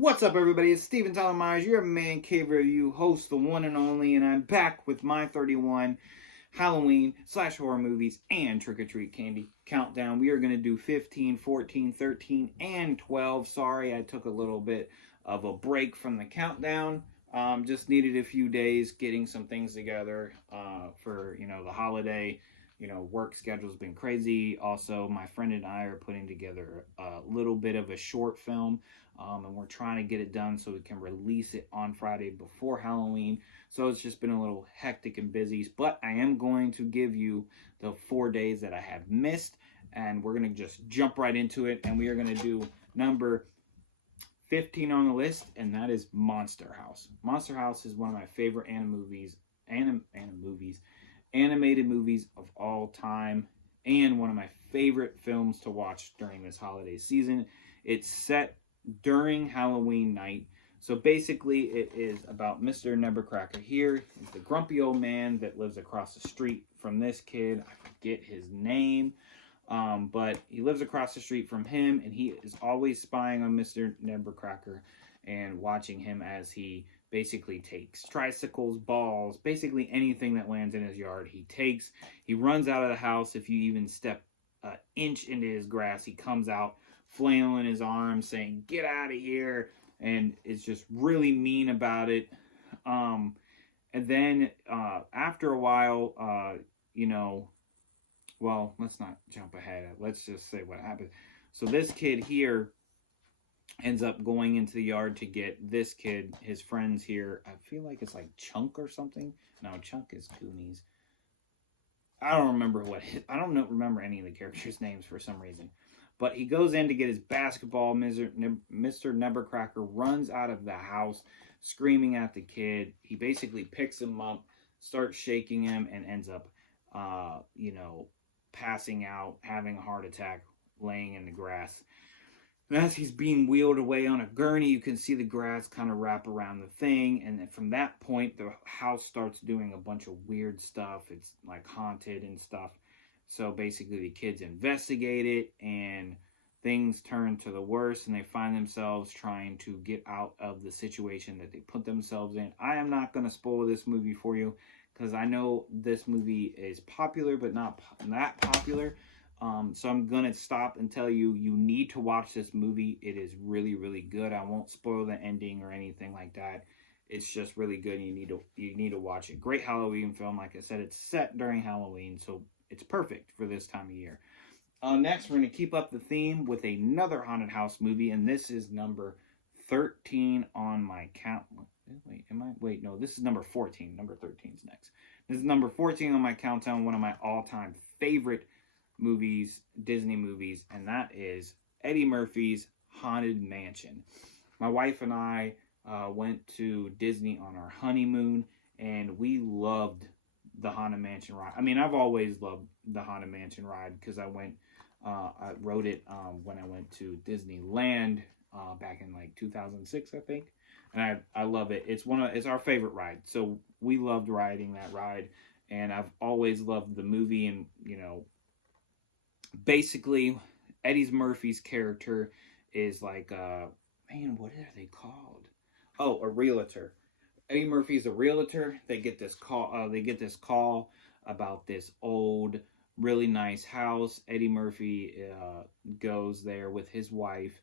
What's up, everybody? It's Steven Tyler Myers, your Man Cave Review host, the one and only, and I'm back with my 31 Halloween / horror movies and trick-or-treat candy countdown. We are going to do 15, 14, 13, and 12. Sorry, I took a little bit of a break from the countdown. Just needed a few days getting some things together for, the holiday. Work schedule's been crazy. Also, my friend and I are putting together a little bit of a short film, and we're trying to get it done so we can release it on Friday before Halloween. So it's just been a little hectic and busy, but I am going to give you the 4 days that I have missed, and we're going to just jump right into it, and we are going to do number 15 on the list, and that is Monster House. Monster House is one of my favorite animated movies of all time, and one of my favorite films to watch during this holiday season. It's set during Halloween night. So basically, it is about Mr. Nebbercracker here. He's the grumpy old man that lives across the street from this kid. I forget his name, but he lives across the street from him, and he is always spying on Mr. Nebbercracker and watching him as he basically takes tricycles, balls, basically anything that lands in his yard, he takes. He runs out of the house. If you even step an inch into his grass, he comes out flailing his arms saying, "Get out of here," and it's just really mean about it. And then after a while, well, let's not jump ahead. Let's just say what happens. So this kid here ends up going into the yard to get this kid, his friends here. I feel like it's like Chunk or something. No, Chunk is Goonies. I don't remember remember any of the characters' names for some reason. But he goes in to get his basketball. Mr. Nebbercracker runs out of the house screaming at the kid. He basically picks him up, starts shaking him, and ends up, passing out, having a heart attack, laying in the grass. And as he's being wheeled away on a gurney, you can see the grass kind of wrap around the thing. And then from that point, the house starts doing a bunch of weird stuff. It's like haunted and stuff. So basically, the kids investigate it, and things turn to the worst, and they find themselves trying to get out of the situation that they put themselves in. I am not going to spoil this movie for you, because I know this movie is popular, but not that popular. So I'm going to stop and tell you, you need to watch this movie. It is really, really good. I won't spoil the ending or anything like that. It's just really good. You need to watch it. Great Halloween film. Like I said, it's set during Halloween, so it's perfect for this time of year. Next, we're going to keep up the theme with another haunted house movie, and this is number 13 on my count. Wait, no, this is number 14. Number 13 is next. This is number 14 on my countdown, one of my all-time favorite movies, Disney movies, and that is Eddie Murphy's Haunted Mansion. My wife and I went to Disney on our honeymoon, and we loved the Haunted Mansion ride. I mean, I've always loved the Haunted Mansion ride because I rode it when I went to Disneyland back in like 2006, I think, and I love it. It's our favorite ride, so we loved riding that ride, and I've always loved the movie. And basically, Eddie Murphy's character is like, what are they called? Oh, a realtor. Eddie Murphy's a realtor. They get this call about this old, really nice house. Eddie Murphy goes there with his wife,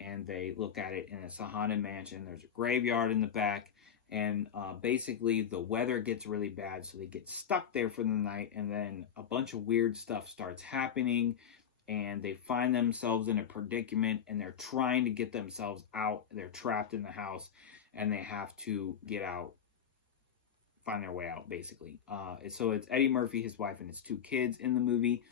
and they look at it, and it's a haunted mansion. There's a graveyard in the back, and basically the weather gets really bad, so they get stuck there for the night, and then a bunch of weird stuff starts happening, and they find themselves in a predicament, and they're trying to get themselves out. They're trapped in the house, and they have to get out, find their way out, basically. So it's Eddie Murphy, his wife, and his two kids in the movie.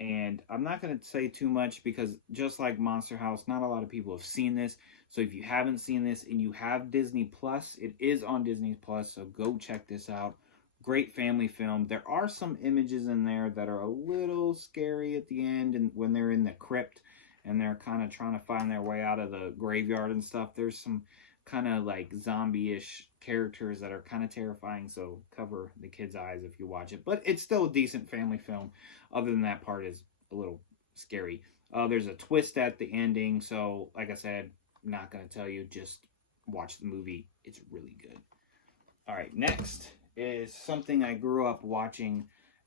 And I'm not going to say too much because just like Monster House, not a lot of people have seen this. So if you haven't seen this and you have Disney Plus, it is on Disney Plus, so go check this out. Great family film. There are some images in there that are a little scary at the end, and when they're in the crypt and they're kind of trying to find their way out of the graveyard and stuff. There's some kind of like zombie-ish characters that are kind of terrifying, so cover the kids' eyes if you watch it. But it's still a decent family film. Other than that part is a little scary. There's a twist at the ending, so like I said, I'm not going to tell you, just watch the movie. It's really good. All right, next is something I grew up watching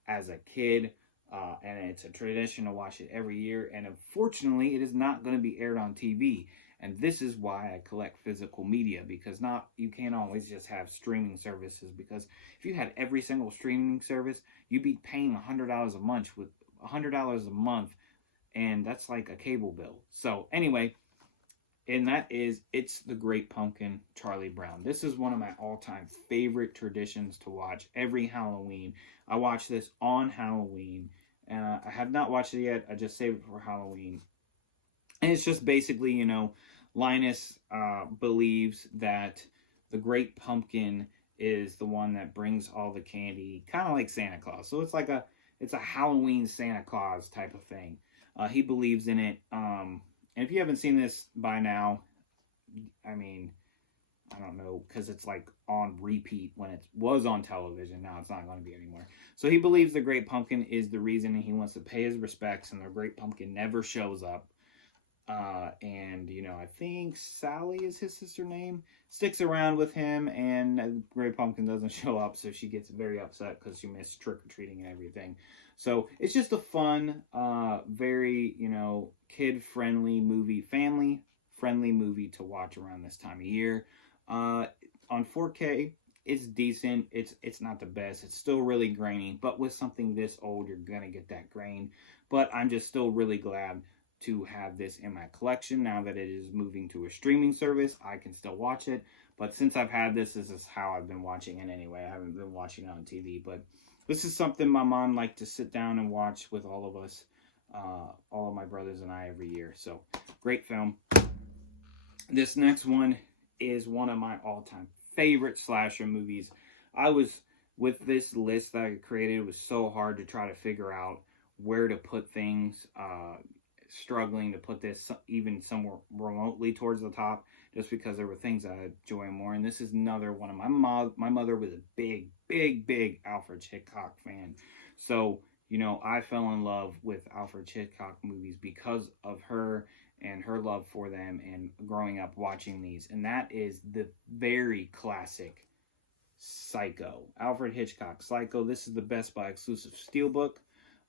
as a kid, and it's a tradition to watch it every year. And unfortunately, it is not going to be aired on TV. And this is why I collect physical media, because not you can't always just have streaming services. Because if you had every single streaming service, you'd be paying $100 a month with $100 a month, and that's like a cable bill. So anyway, and that is It's the Great Pumpkin, Charlie Brown. This is one of my all-time favorite traditions to watch every Halloween. I watch this on Halloween. I have not watched it yet. I just saved it for Halloween. And it's just basically, Linus believes that the Great Pumpkin is the one that brings all the candy, kind of like Santa Claus. So it's a Halloween Santa Claus type of thing. He believes in it. And if you haven't seen this by now, I mean, I don't know, because it's like on repeat when it was on television. Now it's not going to be anymore. So he believes the Great Pumpkin is the reason, and he wants to pay his respects, and the Great Pumpkin never shows up. And, I think Sally is his sister name, sticks around with him, and the Great Pumpkin doesn't show up, so she gets very upset because she missed trick-or-treating and everything. So it's just a fun, very, kid-friendly movie, family-friendly movie to watch around this time of year. On 4K, it's decent. It's not the best. It's still really grainy, but with something this old, you're going to get that grain. But I'm just still really glad to have this in my collection. Now that it is moving to a streaming service, I can still watch it. But since I've had this is how I've been watching it anyway. I haven't been watching it on TV, but this is something my mom liked to sit down and watch with all of us, all of my brothers and I every year. So, great film. This next one is one of my all-time favorite slasher movies. With this list that I created, it was so hard to try to figure out where to put things, struggling to put this even somewhere remotely towards the top, just because there were things I enjoy more. And this is another one of my mother was a big Alfred Hitchcock fan. So, I fell in love with Alfred Hitchcock movies because of her and her love for them and growing up watching these. And that is the very classic Psycho. Alfred Hitchcock Psycho. This is the Best Buy exclusive steelbook.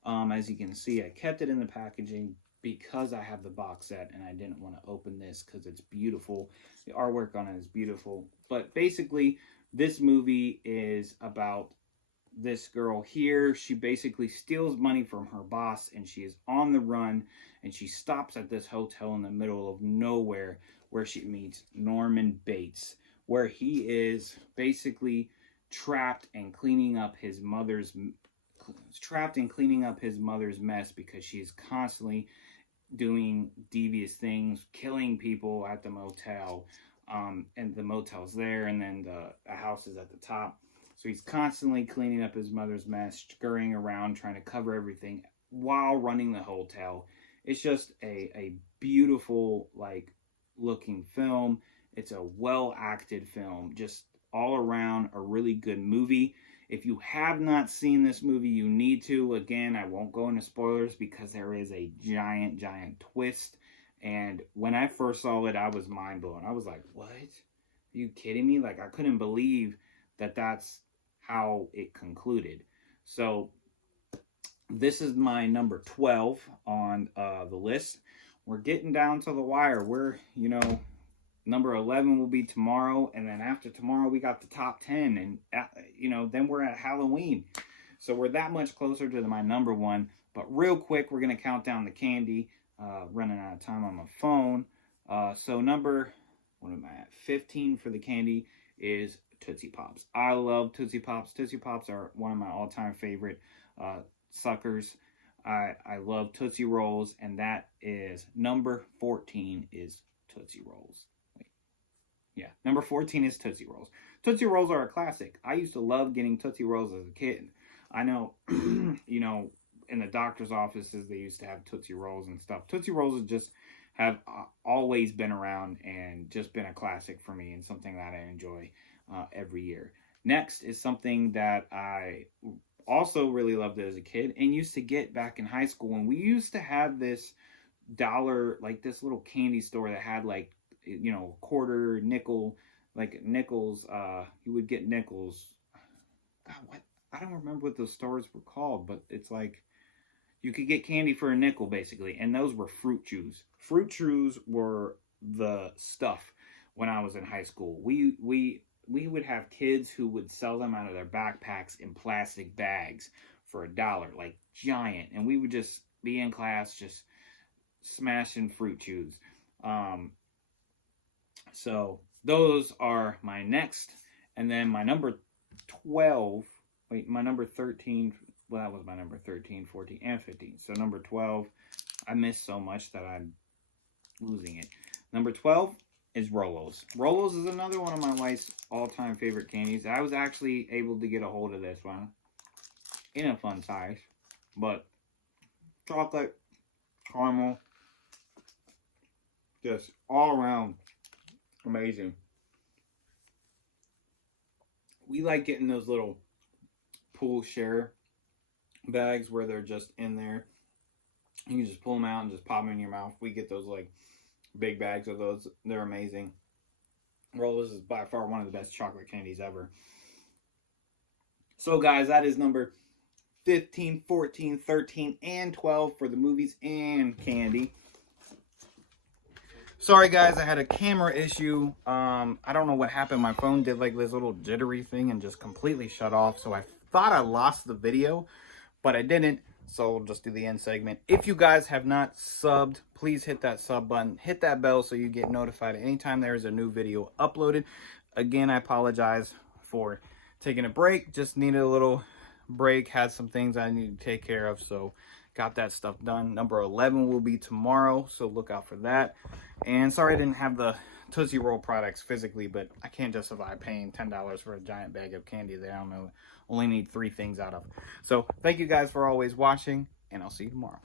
As you can see, I kept it in the packaging because I have the box set and I didn't want to open this because it's beautiful. The artwork on it is beautiful. But basically, this movie is about this girl here. She basically steals money from her boss and she is on the run, and she stops at this hotel in the middle of nowhere where she meets Norman Bates, where he is basically trapped and cleaning up his mother's mess because she is constantly doing devious things, killing people at the motel, and the motel's there, and then the house is at the top. So he's constantly cleaning up his mother's mess, scurrying around, trying to cover everything while running the hotel. It's just a beautiful, looking film. It's a well-acted film. Just all around a really good movie. If you have not seen this movie, you need to. Again, I won't go into spoilers because there is a giant twist. And when I first saw it, I was mind blown. I was like, what? Are you kidding me? I couldn't believe that that's how it concluded. So this is my number 12 on the list. We're getting down to the wire. We're, number 11 will be tomorrow, and then after tomorrow we got the top 10, and then we're at Halloween. So we're that much closer to my number one. But real quick, we're going to count down the candy. Running out of time on my phone. So number, what am I at? 15 for the candy is Tootsie Pops. I love Tootsie Pops. Tootsie Pops are one of my all-time favorite suckers. I love Tootsie Rolls, and that is number 14 is Tootsie Rolls. Yeah, number 14 is Tootsie Rolls. Tootsie Rolls are a classic. I used to love getting Tootsie Rolls as a kid. I know, in the doctor's offices, they used to have Tootsie Rolls and stuff. Tootsie Rolls have always been around and just been a classic for me and something that I enjoy every year. Next is something that I Also really loved it as a kid, and used to get back in high school when we used to have this dollar, like this little candy store that had like, you know, quarter, nickel, like nickels. You would get nickels. God, what? I don't remember what those stores were called, but it's like you could get candy for a nickel basically, and those were fruit chews. Fruit chews were the stuff when I was in high school. We would have kids who would sell them out of their backpacks in plastic bags for $1, like giant, and we would just be in class just smashing fruit chews. Um, so those are my next, and then my number 12. Wait, my number 13. Well, that was my number 13, 14, and 15. So number 12, I missed so much that I'm losing it. Number 12 is Rolos. Rolos is another one of my wife's all-time favorite candies. I was actually able to get a hold of this one in a fun size, but chocolate, caramel, just all around amazing. We like getting those little pool share bags where they're just in there. You can just pull them out and just pop them in your mouth. We get those like big bags of those. They're amazing. Rolos is by far one of the best chocolate candies ever. So guys, that is number 15, 14, 13, and 12 for the movies and candy. Sorry guys, I had a camera issue. I don't know what happened. My phone did like this little jittery thing and just completely shut off. So I thought I lost the video, but I didn't. So we'll just do the end segment. If you guys have not subbed, please hit that sub button. Hit that bell so you get notified anytime there is a new video uploaded. Again, I apologize for taking a break. Just needed a little break. Had some things I need to take care of. So got that stuff done. Number 11 will be tomorrow. So look out for that. And sorry I didn't have the Tootsie Roll products physically, but I can't justify paying $10 for a giant bag of candy that I don't know, only need 3 things out of. So thank you guys for always watching, and I'll see you tomorrow.